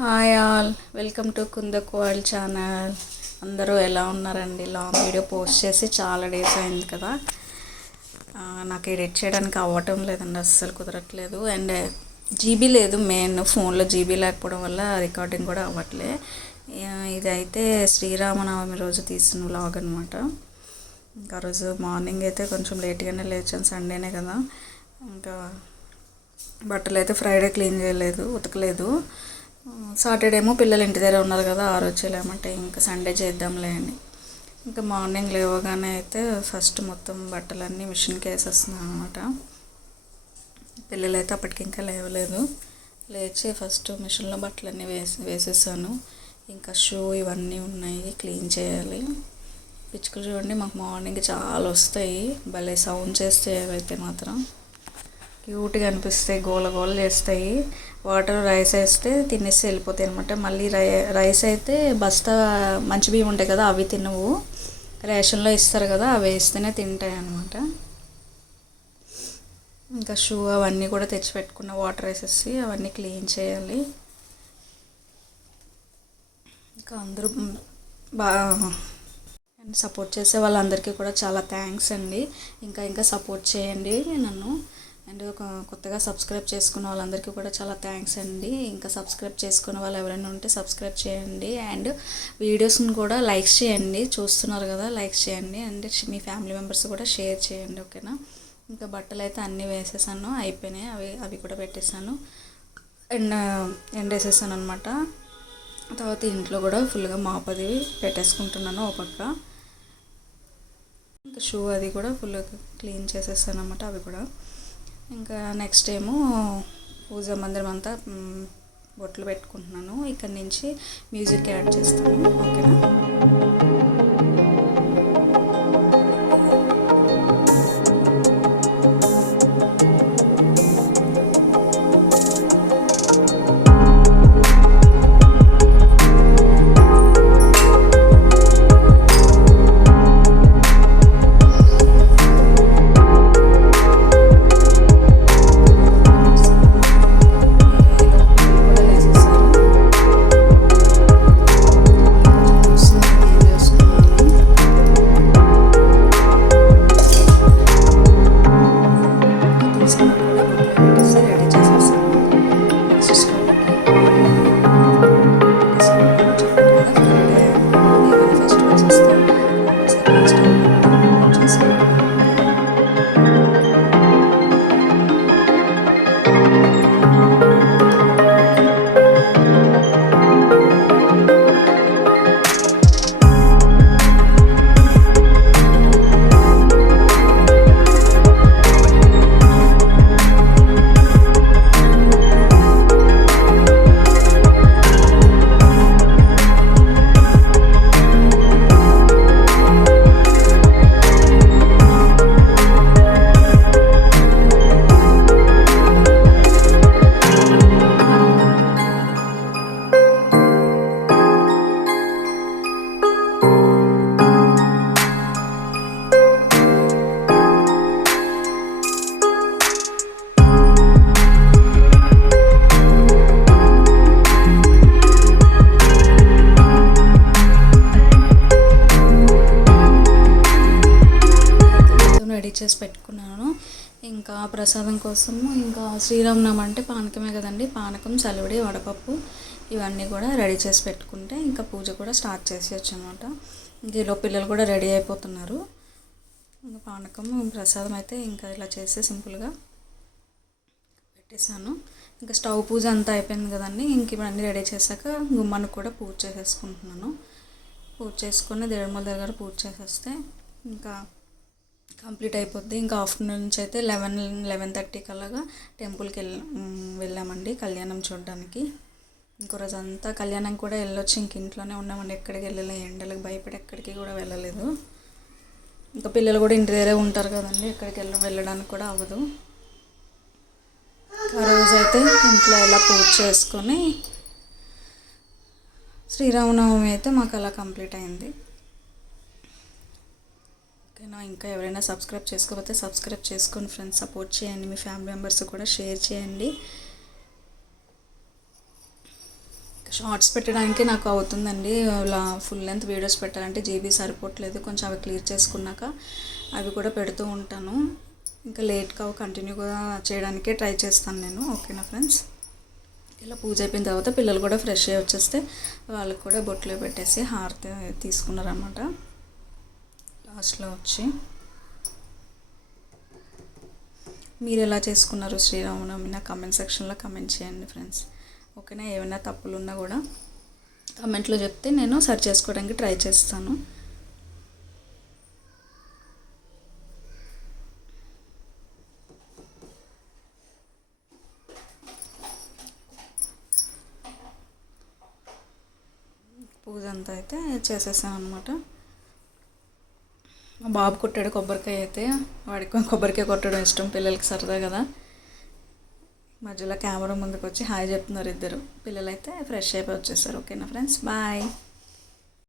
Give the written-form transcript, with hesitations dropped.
Hi all, welcome to కుందక్ world channel. అందరూ ఎలా ఉన్నారండి? లాంగ్ వీడియో పోస్ట్ చేసి చాలా డేస్ అయింది కదా. నాకు ఎడిట్ చేయడానికి అవ్వటం లేదండి, అస్సలు కుదరట్లేదు. అండ్ జీబీ లేదు, మెయిన్ ఫోన్లో జీబీ లేకపోవడం వల్ల రికార్డింగ్ కూడా అవ్వట్లే. ఇదైతే శ్రీరామనవమి రోజు తీసిన వ్లాగ్ అనమాట. ఇంకా రోజు మార్నింగ్ అయితే కొంచెం లేట్గానే లేచాను, సండేనే కదా. ఇంకా బట్టలు అయితే ఫ్రైడే క్లీన్ చేయలేదు, ఉతకలేదు. సాటర్డే ఏమో పిల్లలు ఇంటి దగ్గర ఉన్నారు కదా, ఆ రోజు చేయలేమంటే ఇంకా సండే చేద్దాంలే అని. ఇంకా మార్నింగ్ లేవగానే అయితే ఫస్ట్ మొత్తం బట్టలన్నీ మిషన్కి వేసేస్తున్నాను అనమాట. పిల్లలు అయితే అప్పటికి ఇంకా లేవలేదు. లేచి ఫస్ట్ మిషన్లో బట్టలన్నీ వేసేసాను. ఇంకా షూ ఇవన్నీ ఉన్నాయి, క్లీన్ చేయాలి. పిచ్చుకలు చూడండి, మాకు మార్నింగ్ చాలా వస్తాయి, భలే సౌండ్ చేస్తాయి. అవైతే మాత్రం క్యూట్గా అనిపిస్తాయి, గోల గోల చేస్తాయి. వాటర్ రైస్ వేస్తే తినేసి వెళ్ళిపోతాయి అనమాట. మళ్ళీ రైస్ అయితే బస్తా మంచి బియ్యం ఉంటాయి కదా, అవి తినవు. రేషన్లో ఇస్తారు కదా, అవి వేస్తేనే తింటాయి అనమాట. ఇంకా షూ అవన్నీ కూడా తెచ్చిపెట్టుకున్న, వాటర్ వేసేసి అవన్నీ క్లీన్ చేయాలి. ఇంకా అందరూ బాగా సపోర్ట్ చేసే వాళ్ళందరికీ కూడా చాలా థ్యాంక్స్ అండి. ఇంకా సపోర్ట్ చేయండి నన్ను. అండ్ కొత్తగా సబ్స్క్రైబ్ చేసుకున్న వాళ్ళందరికీ కూడా చాలా థ్యాంక్స్ అండి. ఇంకా సబ్స్క్రైబ్ చేసుకున్న వాళ్ళు ఎవరైనా ఉంటే సబ్స్క్రైబ్ చేయండి. అండ్ వీడియోస్ని కూడా లైక్స్ చేయండి, చూస్తున్నారు కదా, లైక్స్ చేయండి. అండ్ మీ ఫ్యామిలీ మెంబర్స్ కూడా షేర్ చేయండి, ఓకేనా. ఇంకా బట్టలు అయితే అన్నీ వేసేసాను, అయిపోయినాయి. అవి కూడా పెట్టేశాను, ఎండేసేసాను అనమాట. తర్వాత ఇంట్లో కూడా ఫుల్గా మాపది పెట్టేసుకుంటున్నాను ఒక పక్క. ఇంకా షూ అది కూడా ఫుల్గా క్లీన్ చేసేసాను అనమాట, అవి కూడా. ఇంకా నెక్స్ట్ ఏమో పూజా మందిరం అంతా బొట్లు పెట్టుకుంటున్నాను. ఇక్కడ నుంచి మ్యూజిక్ యాడ్ చేస్తాను, ఓకేనా. రెడీ చేసి పెట్టుకున్నాను. ఇంకా ప్రసాదం కోసము ఇంకా శ్రీరామనవమి అంటే పానకమే కదండి, పానకం, చలివిడి, వడపప్పు ఇవన్నీ కూడా రెడీ చేసి పెట్టుకుంటే ఇంకా పూజ కూడా స్టార్ట్ చేసేయచ్చు అనమాట. ఇందులో పిల్లలు కూడా రెడీ అయిపోతున్నారు. ఇంకా పానకం ప్రసాదం అయితే ఇంకా ఇలా చేసి సింపుల్గా పెట్టేశాను. ఇంకా స్టవ్ పూజ అంతా అయిపోయింది కదండి. ఇంక ఇవన్నీ రెడీ చేశాక గుమ్మానికి కూడా పూజ చేసేసుకుంటున్నాను. పూజ చేసుకొని దేవుడి దగ్గర పూజ చేసేస్తే ఇంకా కంప్లీట్ అయిపోద్ది. ఇంకా ఆఫ్టర్నూన్ నుంచి అయితే 11:30 కల్లాగా టెంపుల్కి వెళ్ళామండి కళ్యాణం చూడడానికి. ఇంకో రోజు అంతా కళ్యాణం కూడా వెళ్ళొచ్చి ఇంక ఇంట్లోనే ఉన్నామండి, ఎక్కడికి వెళ్ళలేదు. ఎండలకు భయపడి ఎక్కడికి కూడా వెళ్ళలేదు. ఇంకా పిల్లలు కూడా ఇంటి దగ్గరే ఉంటారు కదండి, ఎక్కడికి వెళ్ళడానికి కూడా అవ్వదు. ఆ రోజు అయితే ఇంట్లో ఇలా పూజ చేసుకొని శ్రీరామనవమి అయితే మాకు అలా కంప్లీట్ అయింది. ఓకేనా. ఇంకా ఎవరైనా సబ్స్క్రైబ్ చేసుకోకపోతే సబ్స్క్రైబ్ చేసుకొని ఫ్రెండ్స్ సపోర్ట్ చేయండి, మీ ఫ్యామిలీ మెంబర్స్ కూడా షేర్ చేయండి. షార్ట్స్ పెట్టడానికి నాకు అవుతుందండి. ఇలా ఫుల్ లెంత్ వీడియోస్ పెట్టాలంటే జీబీ సరిపోవట్లేదు. కొంచెం అవి క్లియర్ చేసుకున్నాక అవి కూడా పెడుతూ ఉంటాను. ఇంకా లేట్గా కంటిన్యూగా చేయడానికే ట్రై చేస్తాను నేను. ఓకేనా ఫ్రెండ్స్, ఇలా పూజ అయిపోయిన తర్వాత పిల్లలు కూడా ఫ్రెష్ అయ్యి వచ్చేస్తే వాళ్ళకి కూడా బొట్లో పెట్టేసి హారతి తీసుకున్నారనమాట. లాస్ట్లో వచ్చి మీరు ఎలా చేసుకున్నారు శ్రీరామనవమి నా కామెంట్ సెక్షన్లో కామెంట్ చేయండి ఫ్రెండ్స్. ఓకేనా, ఏమైనా తప్పులు ఉన్నా కూడా కామెంట్లో చెప్తే నేను సరి చేసుకోవడానికి ట్రై చేస్తాను. పూజ అంతా అయితే చేసేసాను అనమాట. మా బాబు కొట్టాడు కొబ్బరికాయ అయితే, వాడికి కొబ్బరికాయ కొట్టడం ఇష్టం, పిల్లలకి సరదా కదా. మధ్యలో కెమెరా ముందుకు వచ్చి హాయ్ చెప్తున్నారు ఇద్దరు పిల్లలు. అయితే ఫ్రెష్ అయిపోయి వచ్చేసారు. ఓకేనా ఫ్రెండ్స్, బాయ్.